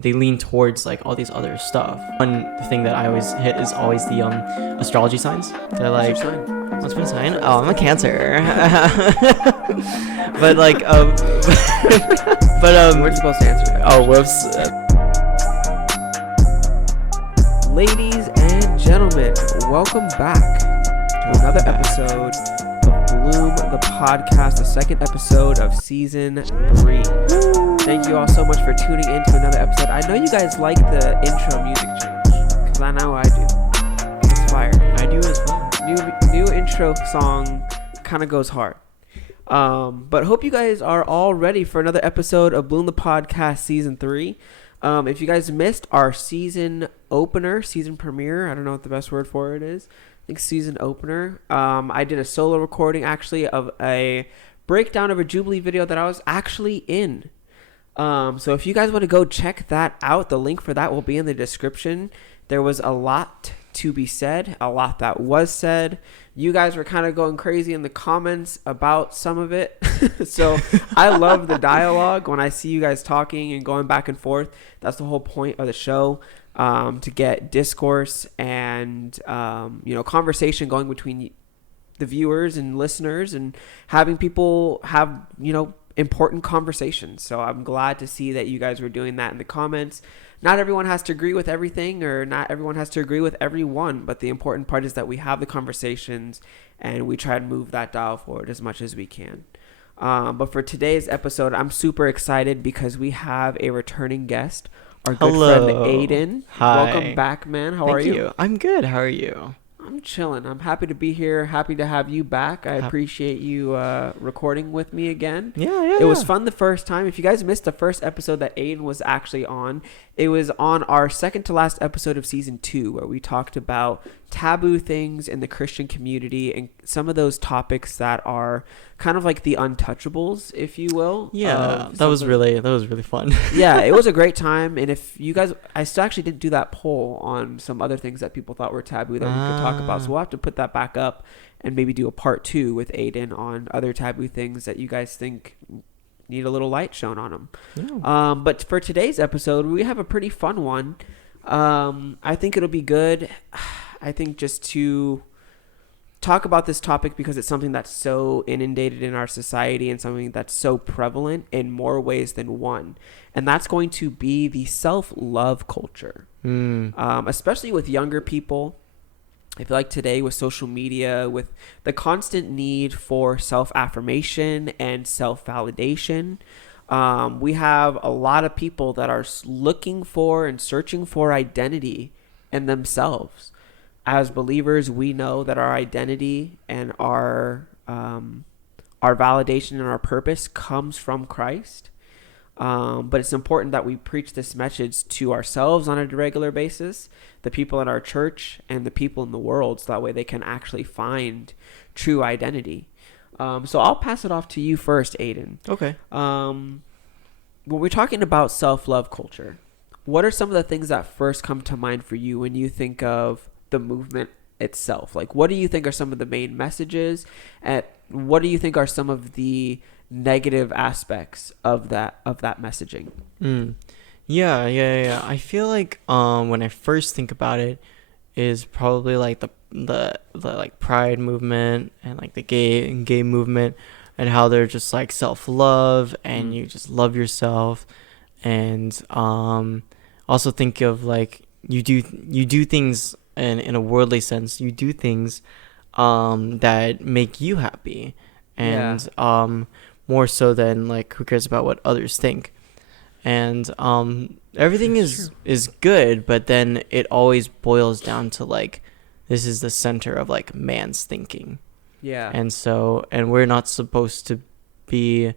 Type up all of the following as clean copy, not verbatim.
they lean towards like all these other stuff. One thing that I always hit is always the astrology signs. They're like, what's my sign? Oh, I'm a Cancer. But like we're supposed to answer that. Oh, whoops. Ladies and gentlemen, welcome back to another episode of Bloom the Podcast, the second episode of season 3. Thank you all so much for tuning in to another episode. I know you guys like the intro music change, because I know I do. It's fire. I do as well. New intro song kind of goes hard. But hope you guys are all ready for another episode of Bloom the Podcast season 3. If you guys missed our season opener, season premiere, I don't know what the best word for it is. I think season opener. I did a solo recording actually of a breakdown of a Jubilee video that I was actually in. So if you guys want to go check that out, the link for that will be in the description. There was a lot to be said, a lot that was said. You guys were kind of going crazy in the comments about some of it. So I love the dialogue when I see you guys talking and going back and forth. That's the whole point of the show, to get discourse and conversation going between the viewers and listeners, and having people have important conversations. So I'm glad to see that you guys were doing that in the comments. Not everyone has to agree with everything, or not everyone has to agree with everyone, but the important part is that we have the conversations and we try to move that dial forward as much as we can. But for today's episode, I'm super excited because we have a returning guest, our good friend Aiden. Hi. Welcome back, man. How are you? I'm good. How are you? I'm chilling. I'm happy to be here. Happy to have you back. I appreciate you recording with me again. Yeah. It was fun the first time. If you guys missed the first episode that Aiden was actually on, it was on our second to last episode of season 2, where we talked about taboo things in the Christian community and some of those topics that are kind of like the untouchables, if you will. Yeah, that was really fun. Yeah, it was a great time. And if you guys, I still actually didn't do that poll on some other things that people thought were taboo that we could talk about. So we'll have to put that back up and maybe do a part 2 with Aiden on other taboo things that you guys think need a little light shown on them. Yeah. But for today's episode, we have a pretty fun one. I think it'll be good. I think just to talk about this topic, because it's something that's so inundated in our society and something that's so prevalent in more ways than one. And that's going to be the self-love culture, especially with younger people. I feel like today with social media, with the constant need for self-affirmation and self-validation, we have a lot of people that are looking for and searching for identity in themselves. As believers, we know that our identity and our validation and our purpose comes from Christ. But it's important that we preach this message to ourselves on a regular basis, the people in our church and the people in the world, so that way they can actually find true identity. So I'll pass it off to you first, Aiden. Okay. When we're talking about self-love culture, what are some of the things that first come to mind for you when you think of the movement itself? Like, what do you think are some of the main messages, and what do you think are some of the negative aspects of that messaging? Yeah. I feel like when I first think about it, is probably like the like pride movement and like the gay movement, and how they're just like self-love and you just love yourself. And also think of like you do things in a worldly sense. You do things that make you happy, and more so than like who cares about what others think. And everything is good, but then it always boils down to like, this is the center of like man's thinking. Yeah. And we're not supposed to be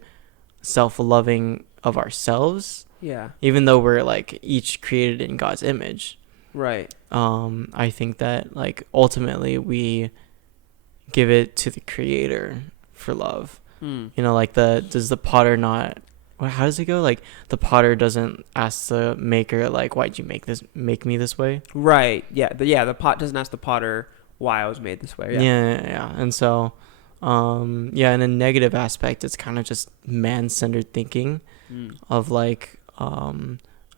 self-loving of ourselves. Yeah. Even though we're like each created in God's image. Right. I think that like ultimately we give it to the Creator for love. Like does the potter not, how does it go? Like the potter doesn't ask the maker like, why'd you make me this way? Right. Yeah. The pot doesn't ask the potter why I was made this way. Yeah. And so in a negative aspect, it's kind of just man-centered thinking of like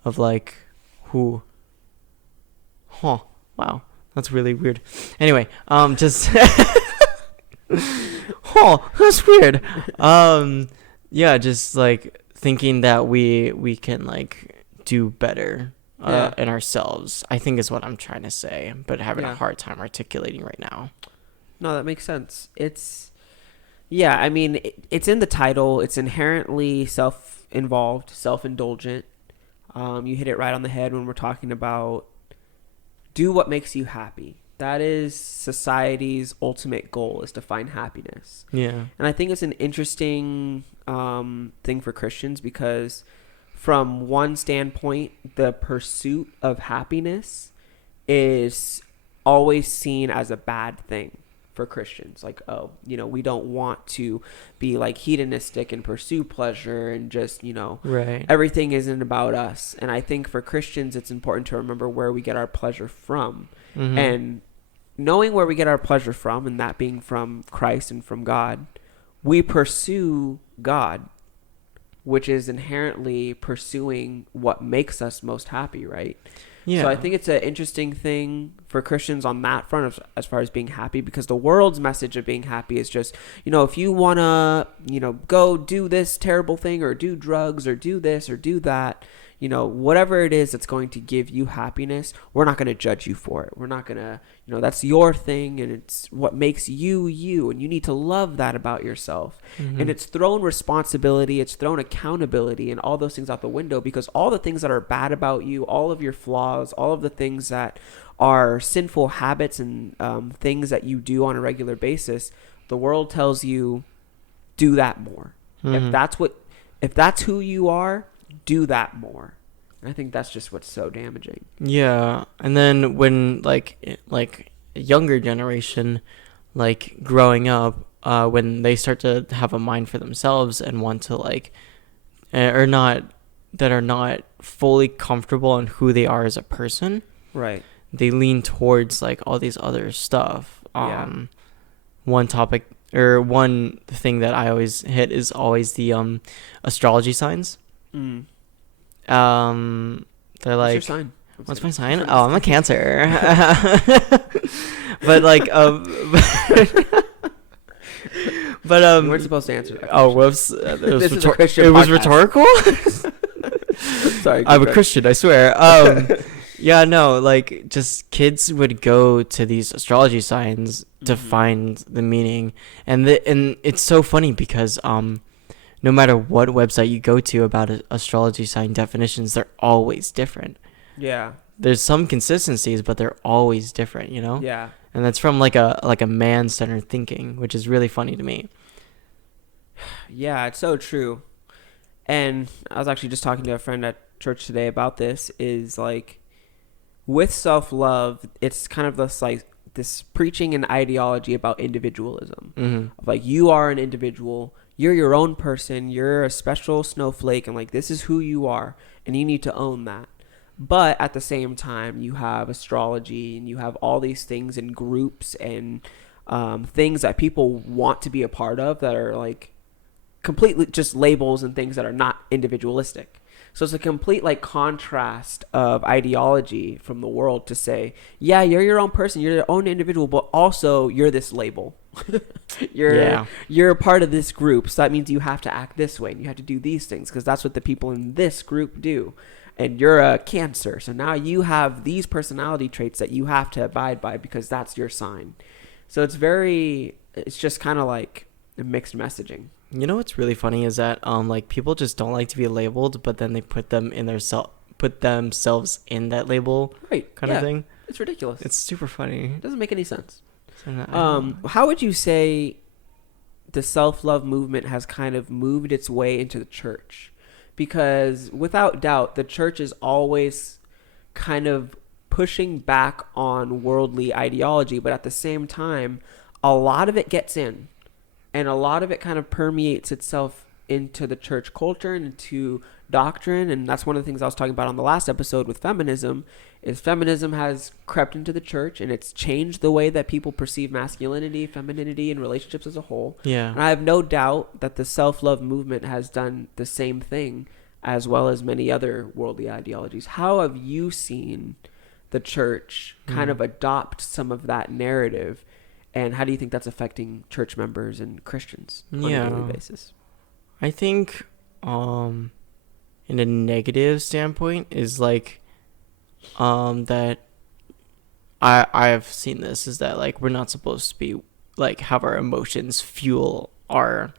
of like who. Huh. Wow. That's really weird. Anyway, just oh, that's weird. Yeah, just like thinking that we can like do better in ourselves, I think is what I'm trying to say, but having a hard time articulating right now. No, that makes sense. Yeah, I mean, it's in the title. It's inherently self-involved, self-indulgent. You hit it right on the head when we're talking about do what makes you happy. That is society's ultimate goal, is to find happiness. Yeah. And I think it's an interesting thing for Christians because from one standpoint, the pursuit of happiness is always seen as a bad thing for Christians. Like, oh, we don't want to be like hedonistic and pursue pleasure and just, right. Everything isn't about us. And I think for Christians, it's important to remember where we get our pleasure from. Mm-hmm. And knowing where we get our pleasure from, and that being from Christ and from God, we pursue God, which is inherently pursuing what makes us most happy, right? Yeah. So I think it's an interesting thing for Christians on that front as far as being happy, because the world's message of being happy is just, if you want to, go do this terrible thing or do drugs or do this or do that, whatever it is that's going to give you happiness, we're not going to judge you for it. We're not going to, that's your thing and it's what makes you you, and you need to love that about yourself. Mm-hmm. And it's thrown responsibility, it's thrown accountability and all those things out the window, because all the things that are bad about you, all of your flaws, all of the things that are sinful habits and things that you do on a regular basis, the world tells you, do that more. Mm-hmm. If that's who you are, do that more. And I think that's just what's so damaging. Yeah. And then when like a younger generation, like growing up, when they start to have a mind for themselves and want to like, or not, that are not fully comfortable in who they are as a person, right? They lean towards like all these other stuff. One topic or one thing that I always hit is always the astrology signs. They're like, what's your sign? What's my sign? Oh, I'm a Cancer. But like, but you weren't supposed to answer that question. Oh, whoops! It was rhetorical. Sorry, I'm a Christian, I swear. Yeah, no, like just kids would go to these astrology signs to find the meaning, and it's so funny because no matter what website you go to about astrology sign definitions, they're always different. Yeah. There's some consistencies, but they're always different, Yeah. And that's from like a man-centered thinking, which is really funny to me. Yeah, it's so true. And I was actually just talking to a friend at church today about this, is like with self-love, it's kind of this preaching and ideology about individualism. Mm-hmm. Like, you are an individual, you're your own person, you're a special snowflake, and like this is who you are, and you need to own that. But at the same time, you have astrology and you have all these things in groups and things that people want to be a part of that are like completely just labels and things that are not individualistic. So it's a complete like contrast of ideology from the world to say, yeah, you're your own person, you're your own individual, but also you're this label. You're a part of this group, so that means you have to act this way and you have to do these things because that's what the people in this group do. And you're a Cancer, so now you have these personality traits that you have to abide by because that's your sign. So it's just kind of like a mixed messaging. You know what's really funny is that like people just don't like to be labeled, but then they put themselves in that label, right? Kind of thing. It's ridiculous. It's super funny. It doesn't make any sense. So how would you say the self-love movement has kind of moved its way into the church? Because without doubt, the church is always kind of pushing back on worldly ideology, but at the same time, a lot of it gets in, and a lot of it kind of permeates itself into the church culture and into doctrine. And that's one of the things I was talking about on the last episode with feminism, is feminism has crept into the church and it's changed the way that people perceive masculinity, femininity, and relationships as a whole. Yeah. And I have no doubt that the self-love movement has done the same thing as well as many other worldly ideologies. How have you seen the church kind of adopt some of that narrative, and how do you think that's affecting church members and Christians on a daily basis? I think in a negative standpoint is like that I've seen this is that like we're not supposed to be like have our emotions fuel our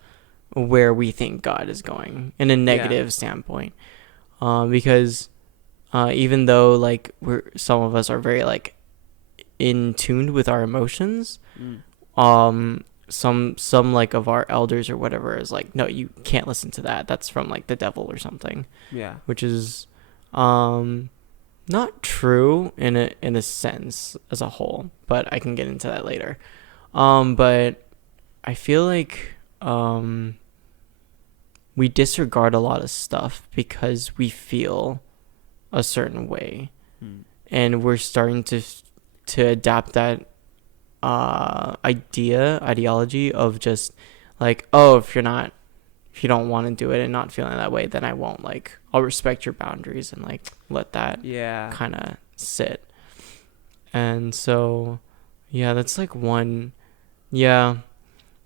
where we think God is going in a negative standpoint, because even though like some of us are very like in tuned with our emotions, some like of our elders or whatever is like, no, you can't listen to that, that's from like the devil or something, which is not true in a sense as a whole, but I can get into that later. But I feel like we disregard a lot of stuff because we feel a certain way, and we're starting to adapt that ideology of just like, oh, if you don't want to do it and not feeling that way, then I won't, like, I'll respect your boundaries and like let that kind of sit. And so that's like one.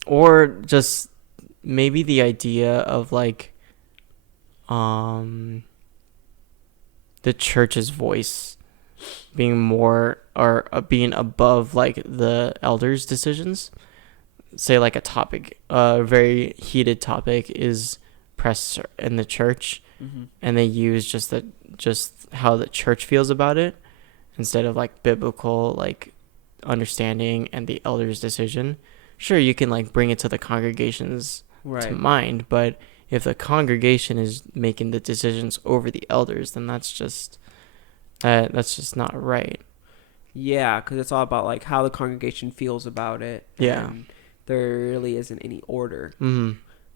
Or just maybe the idea of like the church's voice being more or being above like the elders' decisions. Say like a very heated topic is pressed in the church, and they use just how the church feels about it instead of like biblical like understanding and the elders' decision. Sure, you can like bring it to the congregation's to mind, but if the congregation is making the decisions over the elders, then that's just not right. Yeah, because it's all about like how the congregation feels about it. And there really isn't any order.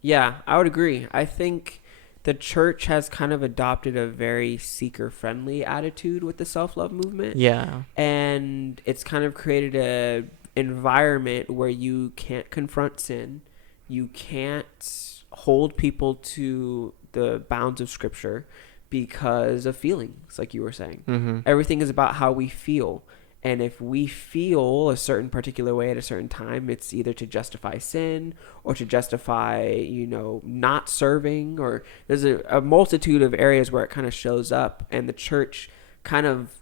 Yeah, I would agree. I think the church has kind of adopted a very seeker-friendly attitude with the self-love movement. Yeah. And it's kind of created a environment where you can't confront sin. You can't hold people to the bounds of Scripture because of feelings, like you were saying. Everything is about how we feel. And if we feel a certain particular way at a certain time, it's either to justify sin or to justify, not serving. Or there's a multitude of areas where it kind of shows up, and the church kind of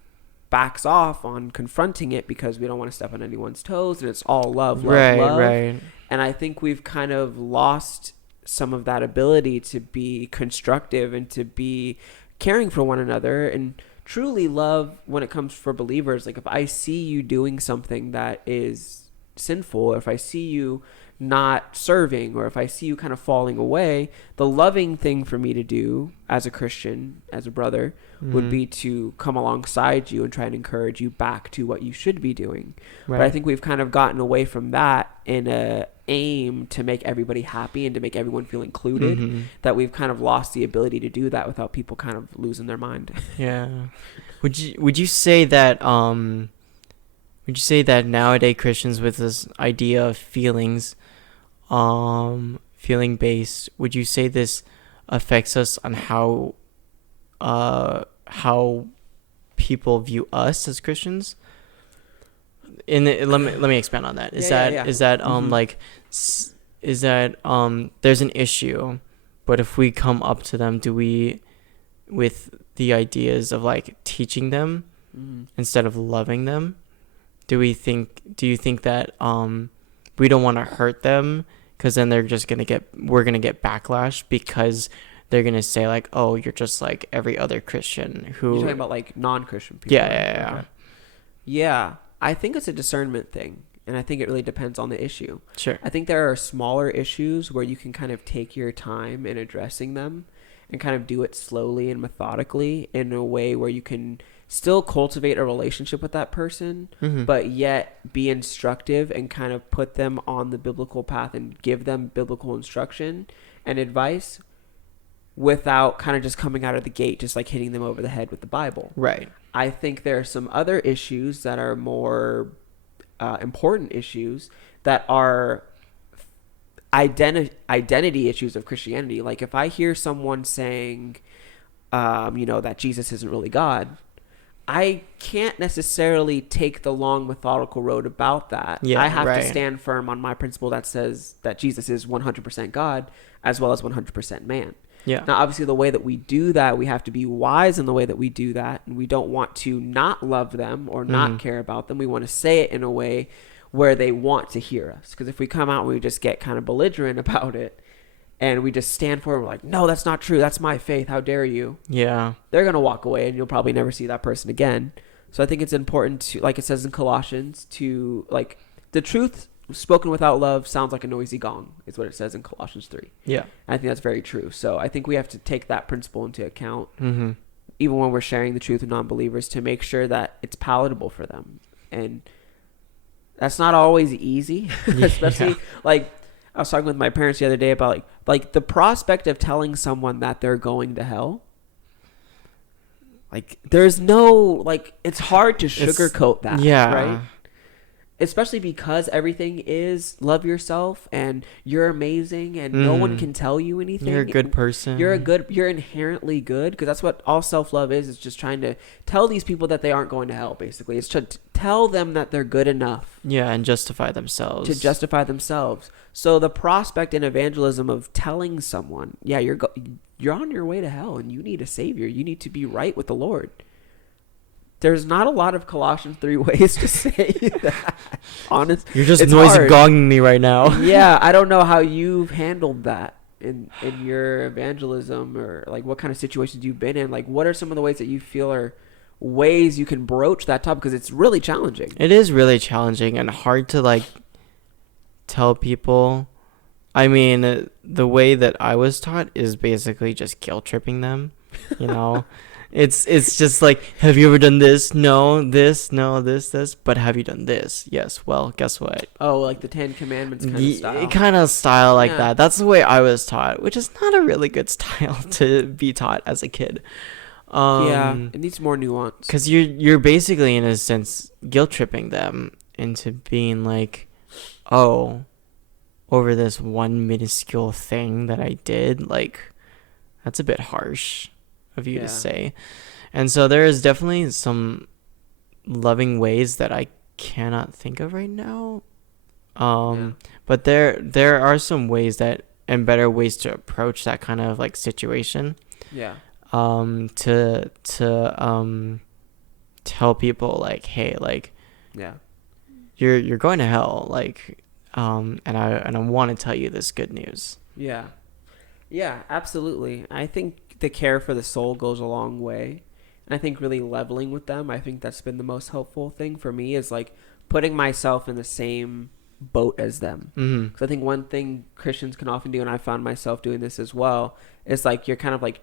backs off on confronting it because we don't want to step on anyone's toes, and it's all love. Right. And I think we've kind of lost some of that ability to be constructive and to be caring for one another and truly love when it comes for believers. Like if I see you doing something that is sinful, or if I see you not serving, or if I see you kind of falling away, the loving thing for me to do as a Christian, as a brother, would be to come alongside you and try and encourage you back to what you should be doing. But I think we've kind of gotten away from that in a aim to make everybody happy and to make everyone feel included, that we've kind of lost the ability to do that without people kind of losing their mind. Would you say that nowadays Christians with this idea of feelings, feeling based, would you say this affects us on how people view us as Christians? Let me expand on that. Is that there's an issue, but if we come up to them, do we, with the ideas of like teaching them instead of loving them, do you think that we don't want to hurt them because then we're gonna get backlash because they're gonna say like, oh, you're just like every other Christian who. You're talking about like non-Christian people. Yeah. I think it's a discernment thing, and I think it really depends on the issue. Sure. I think there are smaller issues where you can kind of take your time in addressing them and kind of do it slowly and methodically in a way where you can still cultivate a relationship with that person, but yet be instructive and kind of put them on the biblical path and give them biblical instruction and advice without kind of just coming out of the gate, just like hitting them over the head with the Bible. Right. I think there are some other issues that are more important issues that are identity issues of Christianity. Like if I hear someone saying, that Jesus isn't really God, I can't necessarily take the long methodical road about that. Yeah, I have to right. stand firm on my principle that says that Jesus is 100% God as well as 100% man. Yeah. Now, obviously, the way that we do that, we have to be wise in the way that we do that. And we don't want to not love them or not care about them. We want to say it in a way where they want to hear us. Because if we come out and we just get kind of belligerent about it and we just stand for it, we're like, no, that's not true. That's my faith. How dare you? Yeah. They're going to walk away and you'll probably never see that person again. So I think it's important to, like it says in Colossians, to like the truth spoken without love sounds like a noisy gong, is what it says in Colossians 3. Yeah. And I think that's very true. So I think we have to take that principle into account, Mm-hmm. even when we're sharing the truth with non-believers, to make sure that it's palatable for them. And that's not always easy, especially like I was talking with my parents the other day about like the prospect of telling someone that they're going to hell. Like there's no, like, it's hard to sugarcoat that. Yeah. Right. Especially because everything is love yourself and you're amazing and no one can tell you anything. You're a good person. You're inherently good, because that's what all self-love is. It's just trying to tell these people that they aren't going to hell, basically. It's to tell them that they're good enough. Yeah, and justify themselves. To justify themselves. So the prospect in evangelism of telling someone, yeah, you're on your way to hell and you need a savior. You need to be right with the Lord. There's not a lot of Colossians 3 ways to say that. Honest, You're just it's noisy hard. gonging me right now. Yeah, I don't know how you've handled that in your evangelism, or like what kind of situations you've been in. Like, what are some of the ways that you feel are ways you can broach that topic? Because it's really challenging. It is really challenging and hard to like tell people. I mean, the way that I was taught is basically just guilt tripping them, you know. It's just like, have you ever done this? No, this, no, this. But have you done this? Yes. Well, guess what? Oh, like the 10 Commandments kind of style. Kind of style like Yeah. that. That's the way I was taught, which is not a really good style to be taught as a kid. Yeah, it needs more nuance. Because you're basically, in a sense, guilt tripping them into being like, oh, over this one minuscule thing that I did, like, that's a bit harsh of you to say. And so there is definitely some loving ways that I cannot think of right now. But there are some ways that, and better ways to approach that kind of like situation. Yeah. To tell people like, hey, like, Yeah. you're going to hell, like, and I want to tell you this good news. Yeah. Yeah, absolutely. I think the care for the soul goes a long way. And I think really leveling with them, I think that's been the most helpful thing for me, is like putting myself in the same boat as them. Mm-hmm. Because I think one thing Christians can often do, and I found myself doing this as well, is like you're kind of like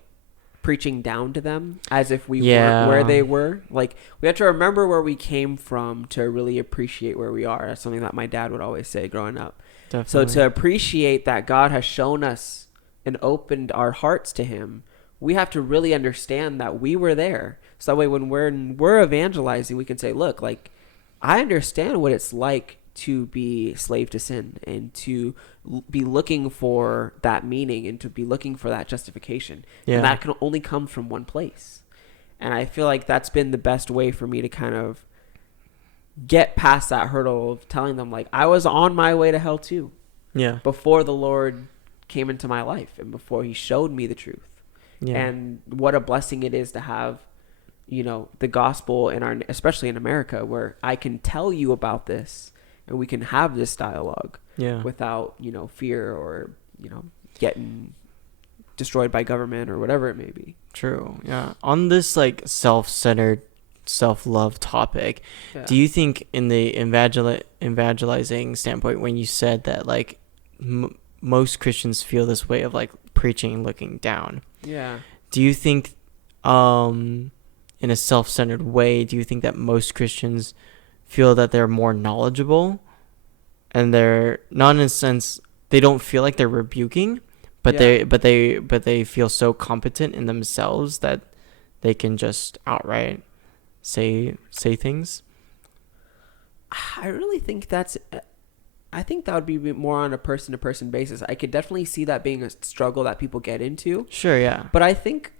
preaching down to them as if we weren't where they were. Like, we have to remember where we came from to really appreciate where we are. That's something that my dad would always say growing up. Definitely. So to appreciate that God has shown us and opened our hearts to him, we have to really understand that we were there. So that way when we're evangelizing, we can say, look, like, I understand what it's like to be slave to sin and to be looking for that meaning and to be looking for that justification. Yeah. And that can only come from one place. And I feel like that's been the best way for me to kind of get past that hurdle of telling them, like, I was on my way to hell too. Yeah. Before the Lord came into my life and before he showed me the truth. Yeah. And what a blessing it is to have, you know, the gospel in our, especially in America, where I can tell you about this and we can have this dialogue without, you know, fear or, you know, getting destroyed by government or whatever it may be. True. Yeah. On this like self-centered, self-love topic, do you think in the evangelizing standpoint, when you said that like most Christians feel this way of like preaching and looking down, do you think in a self-centered way, do you think that most Christians feel that they're more knowledgeable and they're not, in a sense, they don't feel like they're rebuking, but they feel so competent in themselves that they can just outright say things? I really think I think that would be more on a person-to-person basis. I could definitely see that being a struggle that people get into. Sure, yeah. But I think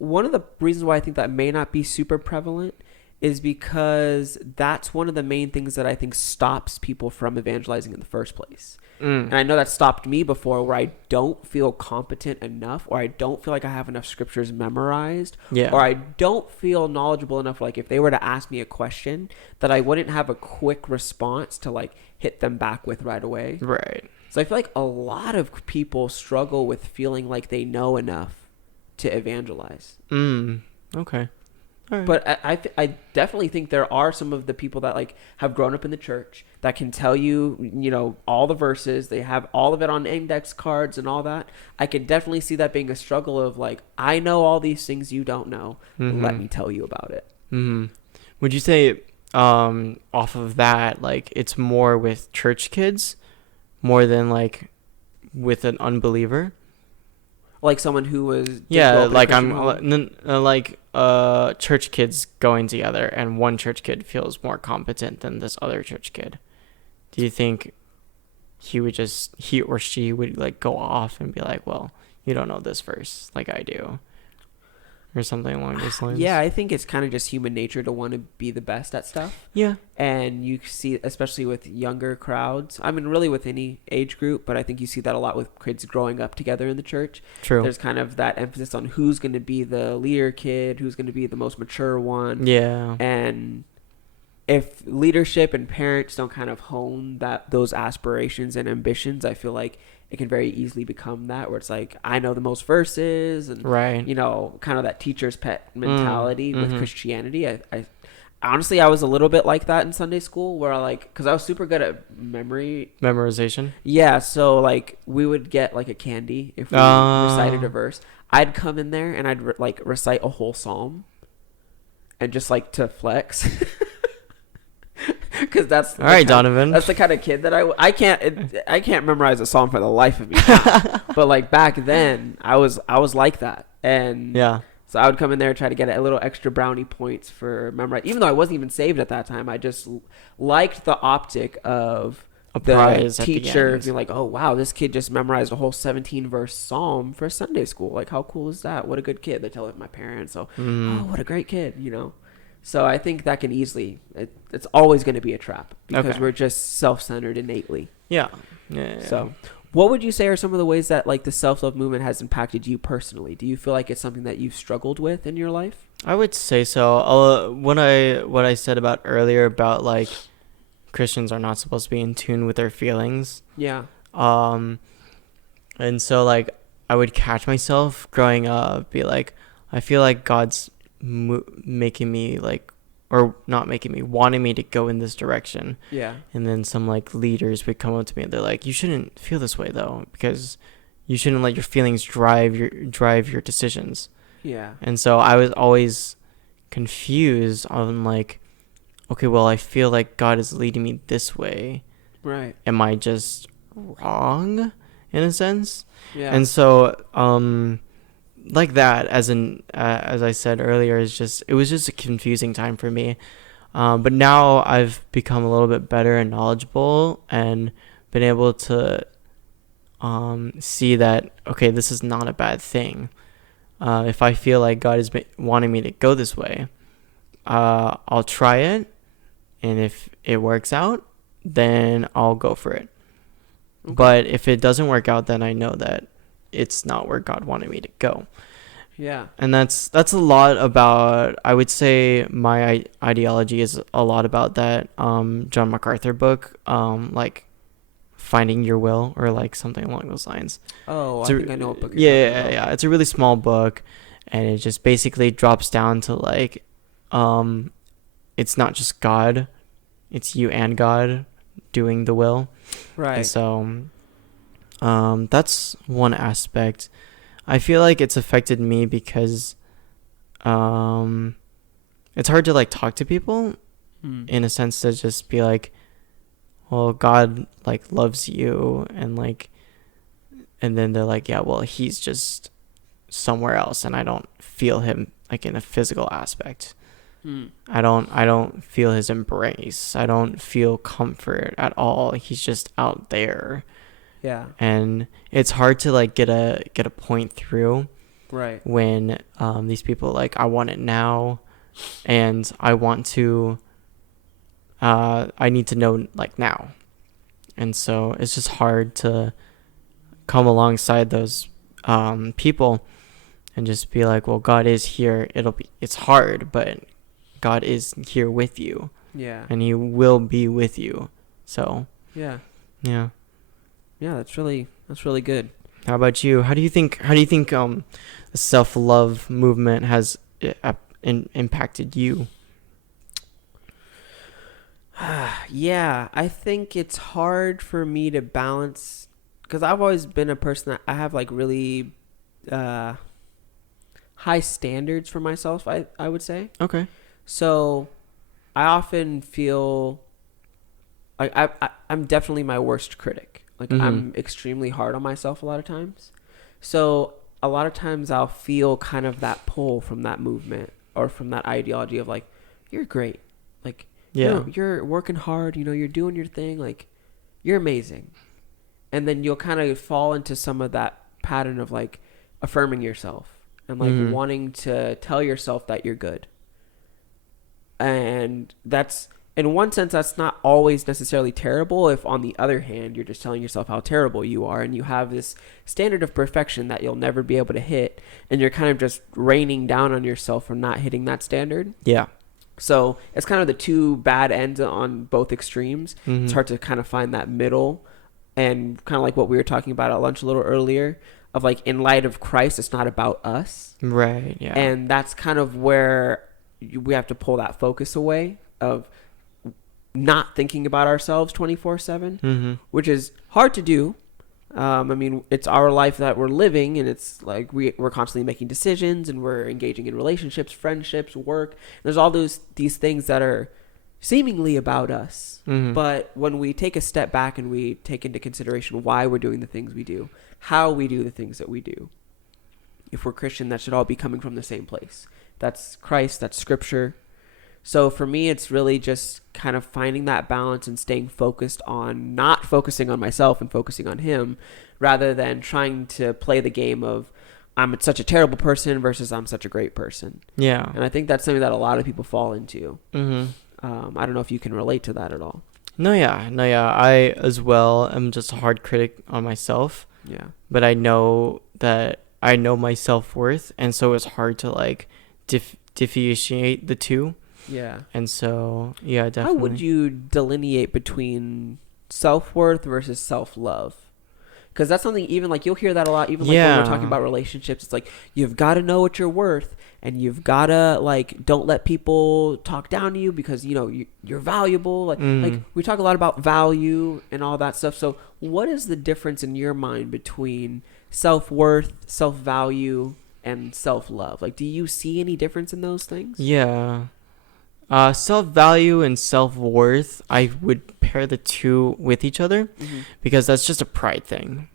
one of the reasons why I think that may not be super prevalent is because that's one of the main things that I think stops people from evangelizing in the first place. And I know that stopped me before, where I don't feel competent enough, or I don't feel like I have enough scriptures memorized, Yeah. or I don't feel knowledgeable enough, like if they were to ask me a question, that I wouldn't have a quick response to like hit them back with right away. Right. So I feel like a lot of people struggle with feeling like they know enough to evangelize. Okay. All right. But I definitely think there are some of the people that like have grown up in the church that can tell you, you know, all the verses. They have all of it on index cards and all that. I could definitely see that being a struggle of like, I know all these things you don't know. Let me tell you about it. Would you say off of that, like it's more with church kids more than like with an unbeliever? Like someone who was like church kids going together, and one church kid feels more competent than this other church kid. Do you think he or she would like go off and be like, well, you don't know this verse like I do, or something along those lines? Yeah, I think it's kind of just human nature to want to be the best at stuff. Yeah. And you see, especially with younger crowds, I mean, really with any age group, but I think you see that a lot with kids growing up together in the church. True. There's kind of that emphasis on who's going to be the leader kid, who's going to be the most mature one. Yeah. And if leadership and parents don't kind of hone those aspirations and ambitions, I feel like it can very easily become that, where it's like, I know the most verses, and right, you know, kind of that teacher's pet mentality with Christianity. I honestly, I was a little bit like that in Sunday school, where because I was super good at memorization. Yeah, so like we would get like a candy if we recited a verse. I'd come in there and I'd recite a whole psalm, and just like to flex. Because that's all right, Donovan. That's the kind of kid that I can't memorize a song for the life of me. But like back then, I was like that, and yeah. So I would come in there and try to get a little extra brownie points for memorize, even though I wasn't even saved at that time. I just liked the optic of the teacher being like, "Oh wow, this kid just memorized a whole 17-verse psalm for Sunday school. Like, how cool is that? What a good kid!" They tell it to my parents. So, oh, what a great kid, you know. So I think that can easily, it's always going to be a trap, because we're just self-centered innately. Yeah. So what would you say are some of the ways that like the self-love movement has impacted you personally? Do you feel like it's something that you've struggled with in your life? I would say so. What I said about earlier about like Christians are not supposed to be in tune with their feelings. Yeah. And so like I would catch myself growing up, be like, I feel like God's making me like, or not making me, wanting me to go in this direction. Yeah. And then some like leaders would come up to me and they're like, you shouldn't feel this way though, because you shouldn't let your feelings drive your decisions. Yeah. And so I was always confused on like, okay, well, I feel like God is leading me this way. Right. Am I just wrong in a sense? Yeah. And so like that, as I said earlier, it was just a confusing time for me. But now I've become a little bit better and knowledgeable, and been able to see that, okay, this is not a bad thing. If I feel like God is wanting me to go this way, I'll try it, and if it works out, then I'll go for it. Okay. But if it doesn't work out, then I know that it's not where God wanted me to go. Yeah. And that's a lot about, I would say my ideology is a lot about that John MacArthur book, like Finding Your Will, or like something along those lines. Oh, I think I know what book you're talking about. Yeah. It's a really small book, and it just basically drops down to like, it's not just God, it's you and God doing the will. Right. And so that's one aspect. I feel like it's affected me because it's hard to like talk to people in a sense, to just be like, well, God like loves you, and then they're like, yeah, well, he's just somewhere else, and I don't feel him like in a physical aspect. I don't feel his embrace. I don't feel comfort at all. He's just out there. Yeah. And it's hard to like get a point through. Right. when these people like, I want it now, and I need to know like now. And so it's just hard to come alongside those people and just be like, well, God is here. It's hard, but God is here with you, Yeah. and He will be with you. So Yeah. yeah. Yeah. That's really good. How about you? How do you think the self-love movement has impacted you? Yeah, I think it's hard for me to balance because I've always been a person that I have like really high standards for myself. I would say Okay. so. I often feel like I'm definitely my worst critic. Like I'm extremely hard on myself a lot of times. So a lot of times I'll feel kind of that pull from that movement or from that ideology of like, you're great, like. Yeah. You're working hard, you're doing your thing, like you're amazing. And then you'll kind of fall into some of that pattern of like affirming yourself and like wanting to tell yourself that you're good. And that's, in one sense, that's not always necessarily terrible if on the other hand you're just telling yourself how terrible you are and you have this standard of perfection that you'll never be able to hit, and you're kind of just raining down on yourself for not hitting that standard. Yeah. So it's kind of the two bad ends on both extremes. It's hard to kind of find that middle, and kind of like what we were talking about at lunch a little earlier of like, in light of Christ, it's not about us. Right. Yeah. And that's kind of where we have to pull that focus away of not thinking about ourselves 24/7, which is hard to do. I mean, it's our life that we're living, and it's like we're constantly making decisions, and we're engaging in relationships, friendships, work. There's all these things that are seemingly about us. But when we take a step back and we take into consideration why we're doing the things we do, how we do the things that we do, if we're Christian, that should all be coming from the same place. That's Christ, that's Scripture. So for me, it's really just kind of finding that balance and staying focused on not focusing on myself and focusing on Him, rather than trying to play the game of I'm such a terrible person versus I'm such a great person. Yeah. And I think that's something that a lot of people fall into. I don't know if you can relate to that at all. No, yeah. I as well am just a hard critic on myself. Yeah. But I know that I know my self-worth, and so it's hard to like differentiate the two. Yeah. And so, yeah, definitely. How would you delineate between self-worth versus self-love? Because that's something, even like you'll hear that a lot, even like when we're talking about relationships. It's like, you've got to know what you're worth, and you've got to like, don't let people talk down to you because, you're valuable. Like we talk a lot about value and all that stuff. So what is the difference in your mind between self-worth, self-value, and self-love? Like, do you see any difference in those things? Yeah. Self-value and self-worth, I would pair the two with each other because that's just a pride thing.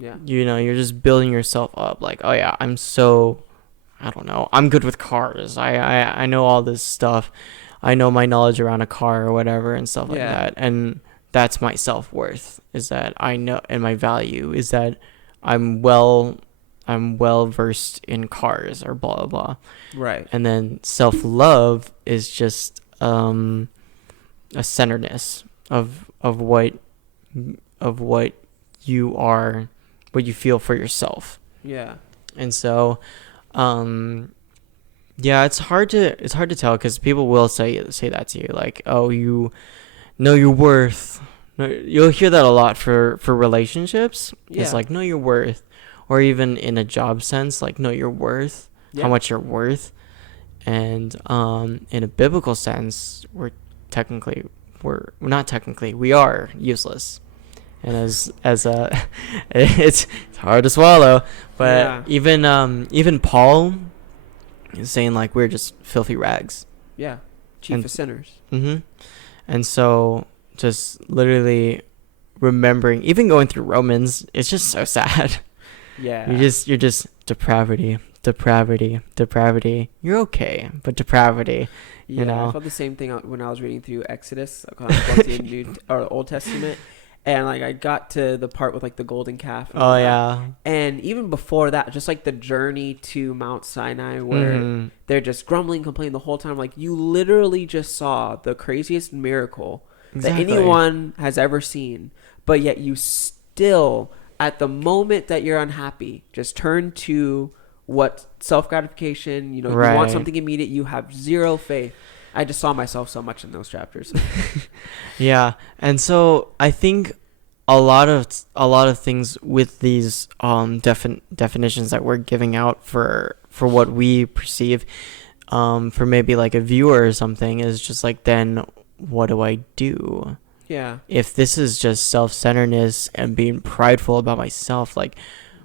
Yeah. You're just building yourself up like, oh yeah, I don't know, I'm good with cars. I know all this stuff. I know my knowledge around a car or whatever and stuff like that. And that's my self-worth, is that I know, and my value is that I'm well versed in cars or blah blah blah. Right. And then self-love is just a centeredness of what you are, what you feel for yourself. Yeah. And so yeah, it's hard to tell, because people will say that to you, like, oh, you know your worth. You'll hear that a lot for relationships. Yeah. It's like, know your worth. Or even in a job sense, like, know your worth, how much you're worth. And in a biblical sense, we are useless. And as it's hard to swallow, but even Paul is saying like we're just filthy rags. Yeah, chief of sinners. And so just literally remembering, even going through Romans, it's just so sad. Yeah. You're just depravity. You're okay, but depravity. Yeah, I felt the same thing when I was reading through Exodus, both the New or Old Testament, and like I got to the part with like the golden calf and all Oh that. yeah. And even before that, just like the journey to Mount Sinai where Mm-hmm. they're just grumbling, complaining the whole time. Like you literally just saw the craziest miracle that Exactly. anyone has ever seen, but yet you still, at the moment that you're unhappy, just turn to what self gratification. You know, you want Right. something immediate. You have zero faith. I just saw myself so much in those chapters. Yeah. And so I think a lot of things with these definitions that we're giving out for what we perceive for maybe like a viewer or something is just like, then what do I do? Yeah, If this is just self-centeredness and being prideful about myself, like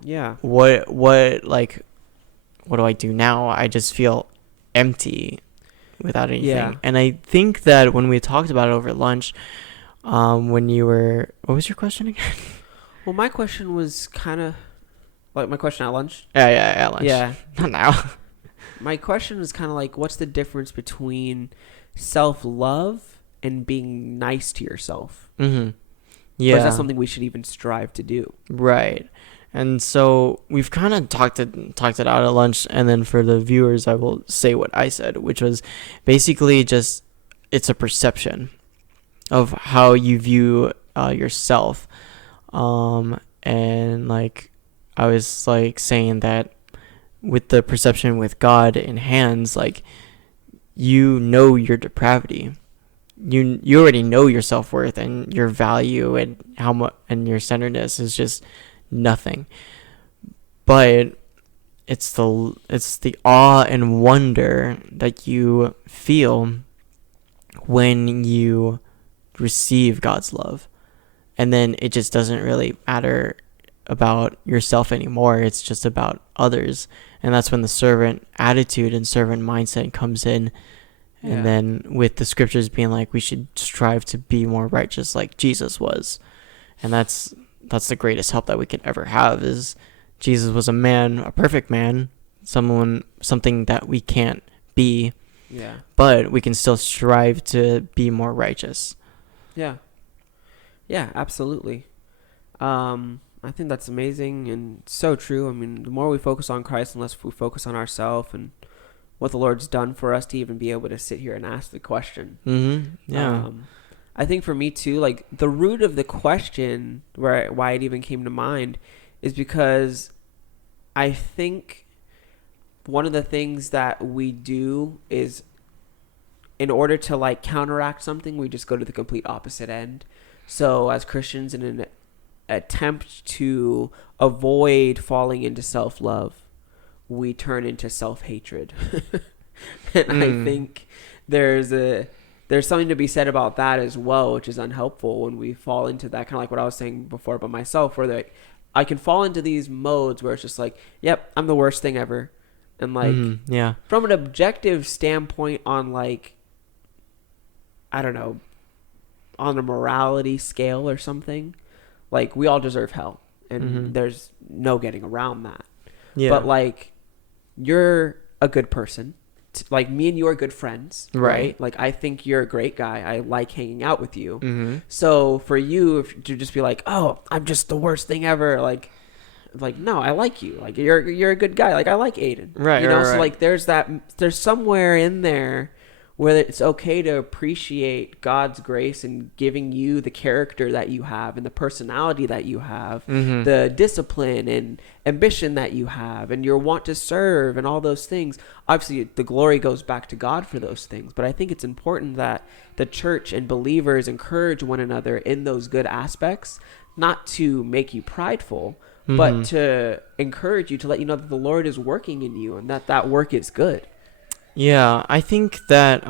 yeah, what do I do now? I just feel empty without yeah. anything. And I think that when we talked about it over lunch, when you were, what was your question again? Well, my question was kind of like my question at lunch. Yeah, lunch. Yeah, Not now. my question is kind of like, what's the difference between self love and being nice to yourself? Mm-hmm. Or is that Yeah. something we should even strive to do? Right. And so we've kind of talked it out at lunch, and then for the viewers, I will say what I said, which was basically just it's a perception of how you view yourself. And like I was like saying that with the perception with God in hands, like you know your depravity. You already know your self-worth and your value and how much and your centeredness is just nothing. But it's the awe and wonder that you feel when you receive God's love. And then it just doesn't really matter about yourself anymore. It's just about others. And that's when the servant attitude and servant mindset comes in. Yeah. And then with the scriptures being like we should strive to be more righteous like Jesus was. And that's the greatest help that we could ever have is Jesus was a man, a perfect man, something that we can't be, Yeah. but we can still strive to be more righteous. Yeah. Yeah, absolutely. I think that's amazing and so true. I mean, the more we focus on Christ and less we focus on ourselves and what the Lord's done for us to even be able to sit here and ask the question. Yeah. I think for me too, like the root of the question why it even came to mind is because I think one of the things that we do is in order to like counteract something, we just go to the complete opposite end. So as Christians, in an attempt to avoid falling into self-love, we turn into self-hatred. And I think there's something to be said about that as well, which is unhelpful when we fall into that, kind of like what I was saying before about myself, where like I can fall into these modes where it's just like, yep, I'm the worst thing ever. And like Yeah. from an objective standpoint on like, I don't know, on a morality scale or something, like we all deserve hell and there's no getting around that. Yeah. But like you're a good person. Like me and you are good friends, right? Like I think you're a great guy. I like hanging out with you. So for you to just be like, "Oh, I'm just the worst thing ever," like no, I like you. Like you're a good guy. Like I like Aiden, Right, you know. right, So right. like there's somewhere in there where it's okay to appreciate God's grace and giving you the character that you have and the personality that you have, the discipline and ambition that you have, and your want to serve and all those things. Obviously, the glory goes back to God for those things, but I think it's important that the church and believers encourage one another in those good aspects, not to make you prideful, but to encourage you, to let you know that the Lord is working in you and that work is good. Yeah, I think that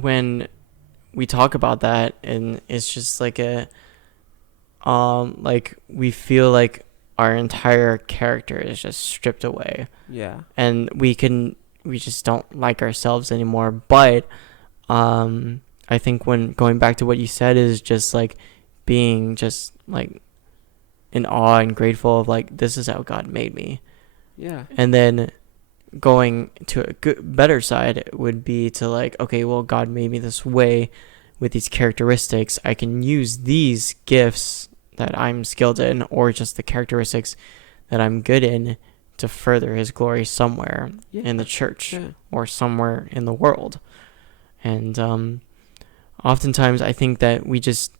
when we talk about that and it's just like like we feel like our entire character is just stripped away Yeah. and we just don't like ourselves anymore. But I think when going back to what you said is just like being just like in awe and grateful of like this is how God made me. Yeah. And then going to a good, better side would be to like, okay, well, God made me this way with these characteristics. I can use these gifts that I'm skilled in, or just the characteristics that I'm good in, to further His glory somewhere in the church or somewhere in the world. And oftentimes, I think that we just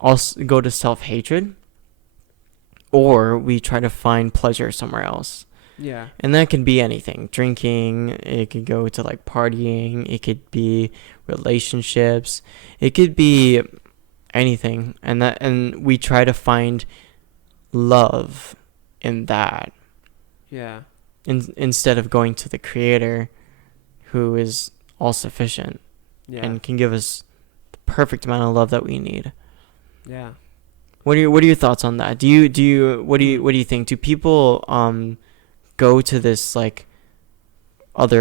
also go to self-hatred, or we try to find pleasure somewhere else. Yeah. And that can be anything. Drinking, it could go to like partying, it could be relationships, it could be anything. And we try to find love in that. Yeah. Instead of going to the Creator, who is all sufficient and can give us the perfect amount of love that we need. Yeah. What are your thoughts on that? What do you think? Do people go to this like other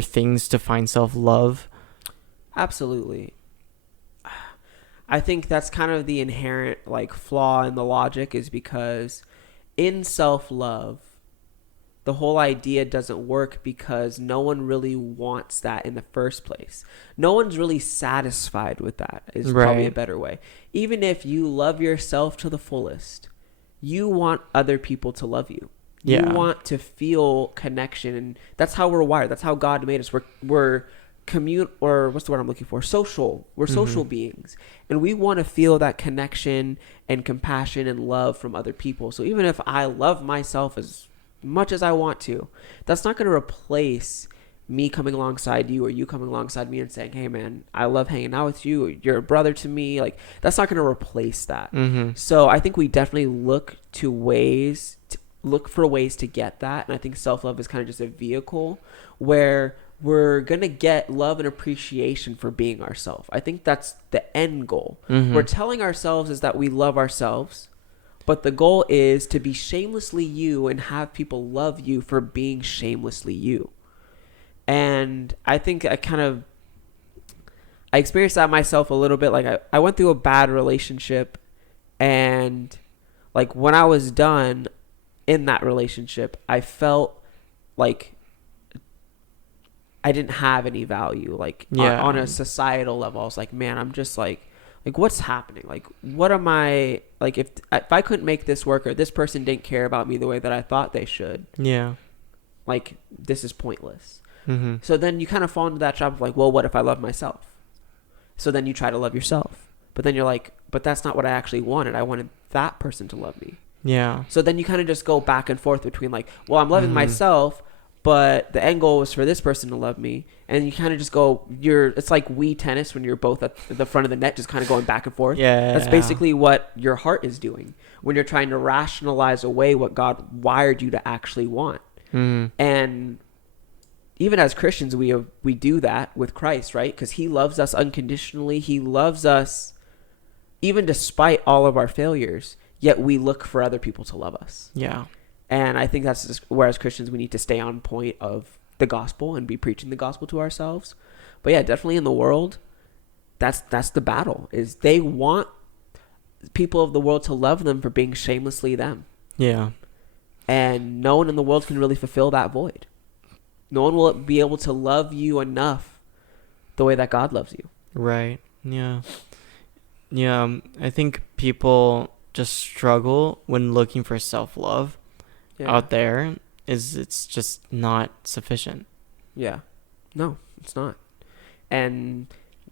things to find self-love? Absolutely. I think that's kind of the inherent like flaw in the logic, is because in self-love, the whole idea doesn't work because no one really wants that in the first place. No one's really satisfied with that, is probably a better way. Even if you love yourself to the fullest, you want other people to love you. You want to feel connection, and that's how we're wired. That's how God made us. We're or what's the word I'm looking for? Social. We're social beings, and we want to feel that connection and compassion and love from other people. So even if I love myself as much as I want to, that's not going to replace me coming alongside you, or you coming alongside me and saying, hey man, I love hanging out with you, you're a brother to me. Like, that's not going to replace that. So I think we definitely look for ways to get that. And I think self-love is kind of just a vehicle where we're going to get love and appreciation for being ourselves. I think that's the end goal. We're telling ourselves is that we love ourselves, but the goal is to be shamelessly you and have people love you for being shamelessly you. And I think I experienced that myself a little bit. Like I went through a bad relationship, and like when I was done in that relationship, I felt like I didn't have any value. Like on a societal level, I was like, man, I'm just like what's happening? Like, what am I, like, if I couldn't make this work, or this person didn't care about me the way that I thought they should, like, this is pointless. So then you kind of fall into that trap of like, well, what if I love myself? So then you try to love yourself, but then you're like, but that's not what I actually wanted. I wanted that person to love me. So then you kind of just go back and forth between like, well, I'm loving myself, but the end goal was for this person to love me. And you kind of just go, it's like Wii tennis when you're both at the front of the net, just kind of going back and forth. That's basically what your heart is doing when you're trying to rationalize away what God wired you to actually want. And even as Christians, we do that with Christ, right? Because He loves us unconditionally. He loves us even despite all of our failures, yet we look for other people to love us. And I think that's just where, as Christians, we need to stay on point of the gospel and be preaching the gospel to ourselves. But yeah, definitely in the world, that's the battle, is they want people of the world to love them for being shamelessly them. And no one in the world can really fulfill that void. No one will be able to love you enough the way that God loves you. I think people just struggle when looking for self-love out there. It's just not sufficient. No, it's not. And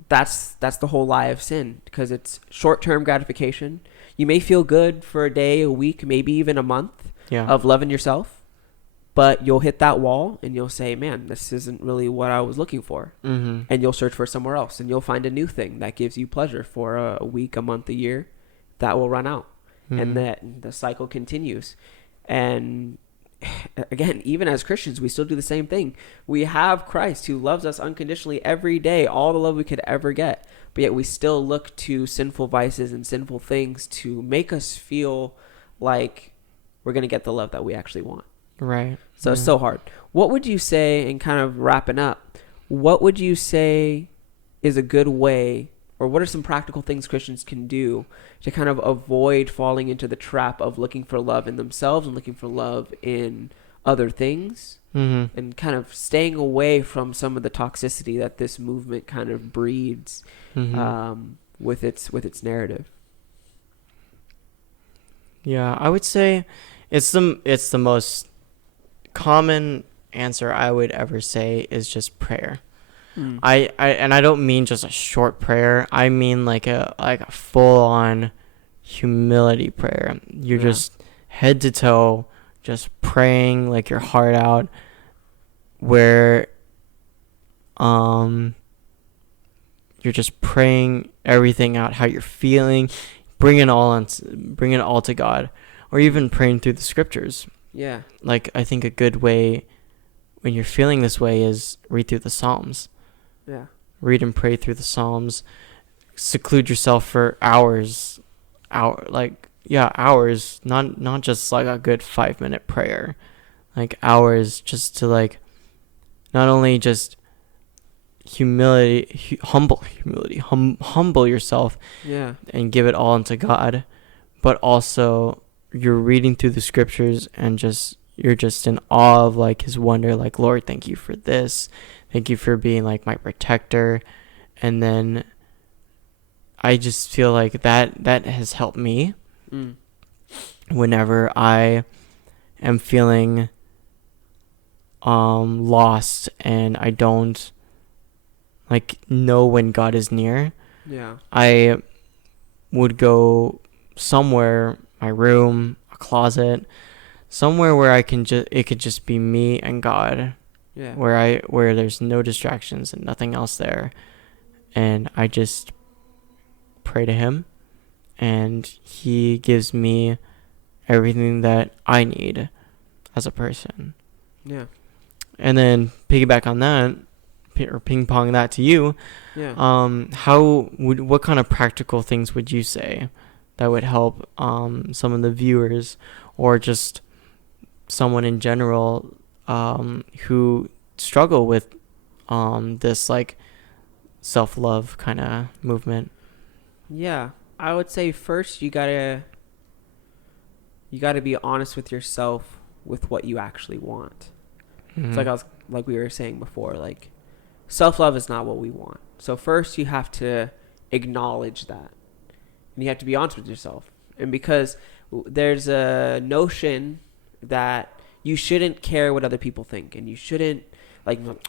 that's the whole lie of sin, because it's short-term gratification. You may feel good for a day, a week, maybe even a month of loving yourself, but you'll hit that wall and you'll say, man, this isn't really what I was looking for. And you'll search for somewhere else, and you'll find a new thing that gives you pleasure for a week, a month, a year. That will run out. And that the cycle continues. And again, even as Christians, we still do the same thing. We have Christ who loves us unconditionally every day, all the love we could ever get, but yet we still look to sinful vices and sinful things to make us feel like we're going to get the love that we actually want. So it's so hard. What would you say, and kind of wrapping up, what would you say is a good way, or what are some practical things Christians can do to kind of avoid falling into the trap of looking for love in themselves and looking for love in other things Mm-hmm. and kind of staying away from some of the toxicity that this movement kind of breeds Mm-hmm. with its narrative. Yeah, I would say it's the most common answer I would ever say is just prayer. Mm. I don't mean just a short prayer. I mean like a full on humility prayer. You're Yeah. just head to toe, just praying like your heart out, where um you're just praying everything out, how you're feeling, bring it all to God, or even praying through the scriptures. Yeah. Like I think a good way when you're feeling this way is read through the Psalms. Yeah. Read and pray through the Psalms. Seclude yourself for hours, hours. Not just like a good 5 minute prayer, like hours just to like not only just humble yourself Yeah. and give it all unto God, but also you're reading through the scriptures and you're just in awe of like his wonder, like Lord, thank you for this, thank you for being like my protector. And then I just feel like that has helped me Mm. whenever I am feeling lost and I don't like know when God is near. Yeah. I would go somewhere, my room, a closet, somewhere where I can it could just be me and God, Yeah. where there's no distractions and nothing else there, and I just pray to him and he gives me everything that I need as a person. Yeah. And then piggyback on that, or ping pong that to you, Yeah. what kind of practical things would you say that would help some of the viewers or just someone in general who struggle with this like self-love kind of movement? Yeah. I would say first you gotta be honest with yourself with what you actually want. Mm-hmm. It's like we were saying before, like self-love is not what we want. So first you have to acknowledge that. And you have to be honest with yourself. And because there's a notion that you shouldn't care what other people think, and you shouldn't I don't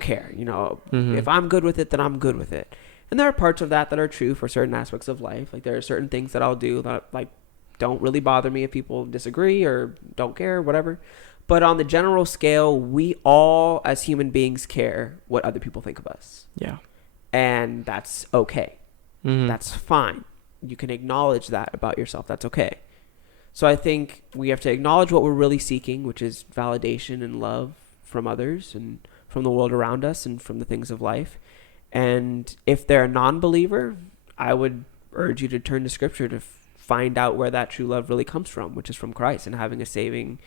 care, Mm-hmm. if I'm good with it, then I'm good with it. And there are parts of that are true for certain aspects of life. Like there are certain things that I'll do that like don't really bother me if people disagree or don't care, whatever. But on the general scale, we all as human beings care what other people think of us. Yeah. And that's okay. Mm-hmm. That's fine. You can acknowledge that about yourself. That's okay. So I think we have to acknowledge what we're really seeking, which is validation and love from others and from the world around us and from the things of life. And if they're a non-believer, I would urge you to turn to Scripture to find out where that true love really comes from, which is from Christ and having a saving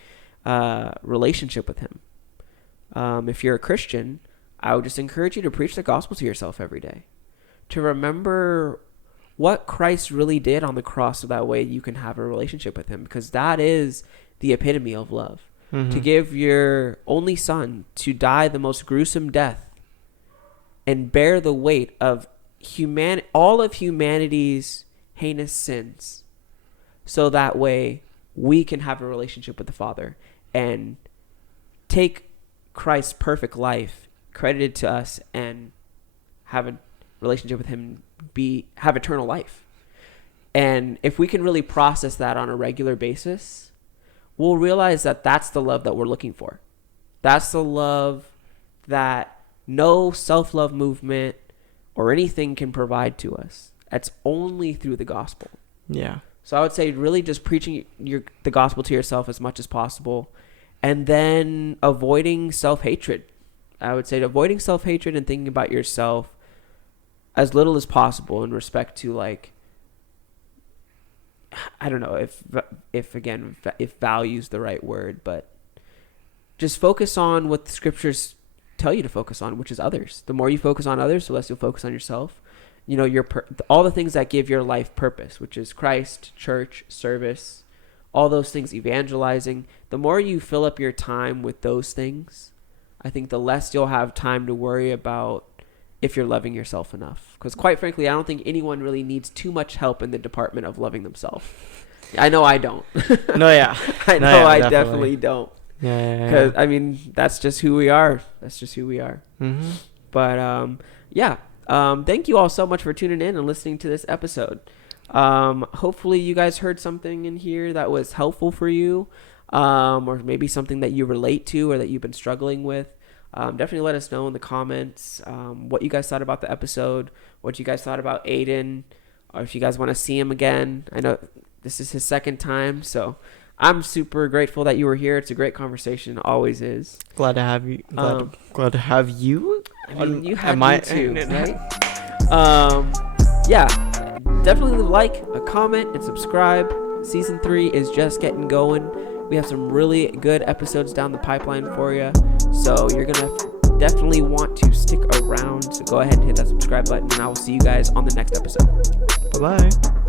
relationship with him. If you're a Christian, I would just encourage you to preach the gospel to yourself every day, to remember what Christ really did on the cross, so that way you can have a relationship with him, because that is the epitome of love. Mm-hmm. To give your only son to die the most gruesome death and bear the weight of all of humanity's heinous sins, so that way we can have a relationship with the Father and take Christ's perfect life credited to us and have a relationship with him, have eternal life. And if we can really process that on a regular basis, we'll realize that that's the love that we're looking for. That's the love that no self-love movement or anything can provide to us. That's only through the gospel. Yeah. So I would say really just preaching the gospel to yourself as much as possible, and then avoiding self-hatred. I would say avoiding self-hatred and thinking about yourself as little as possible in respect to, like, I don't know if value's the right word, but just focus on what the scriptures tell you to focus on, which is others. The more you focus on others, the less you'll focus on yourself. All the things that give your life purpose, which is Christ, church, service, all those things, evangelizing. The more you fill up your time with those things, I think the less you'll have time to worry about if you're loving yourself enough. Because quite frankly, I don't think anyone really needs too much help in the department of loving themselves. I know I don't. No, yeah. I No, know yeah, I definitely. definitely don't. Yeah. Because, I mean, that's just who we are. That's just who we are. Mm-hmm. But, yeah. Thank you all so much for tuning in and listening to this episode. Hopefully you guys heard something in here that was helpful for you, or maybe something that you relate to or that you've been struggling with. Definitely let us know in the comments what you guys thought about the episode, what you guys thought about Aiden, or if you guys want to see him again. I know this is his second time, so I'm super grateful that you were here. It's a great conversation, always is. Glad to have you. Glad to have you. I mean, you had Am me I- too, right? Yeah, definitely leave a like, a comment, and subscribe. Season 3 is just getting going. We have some really good episodes down the pipeline for you, so you're gonna definitely want to stick around. So go ahead and hit that subscribe button, and I will see you guys on the next episode. Bye-bye.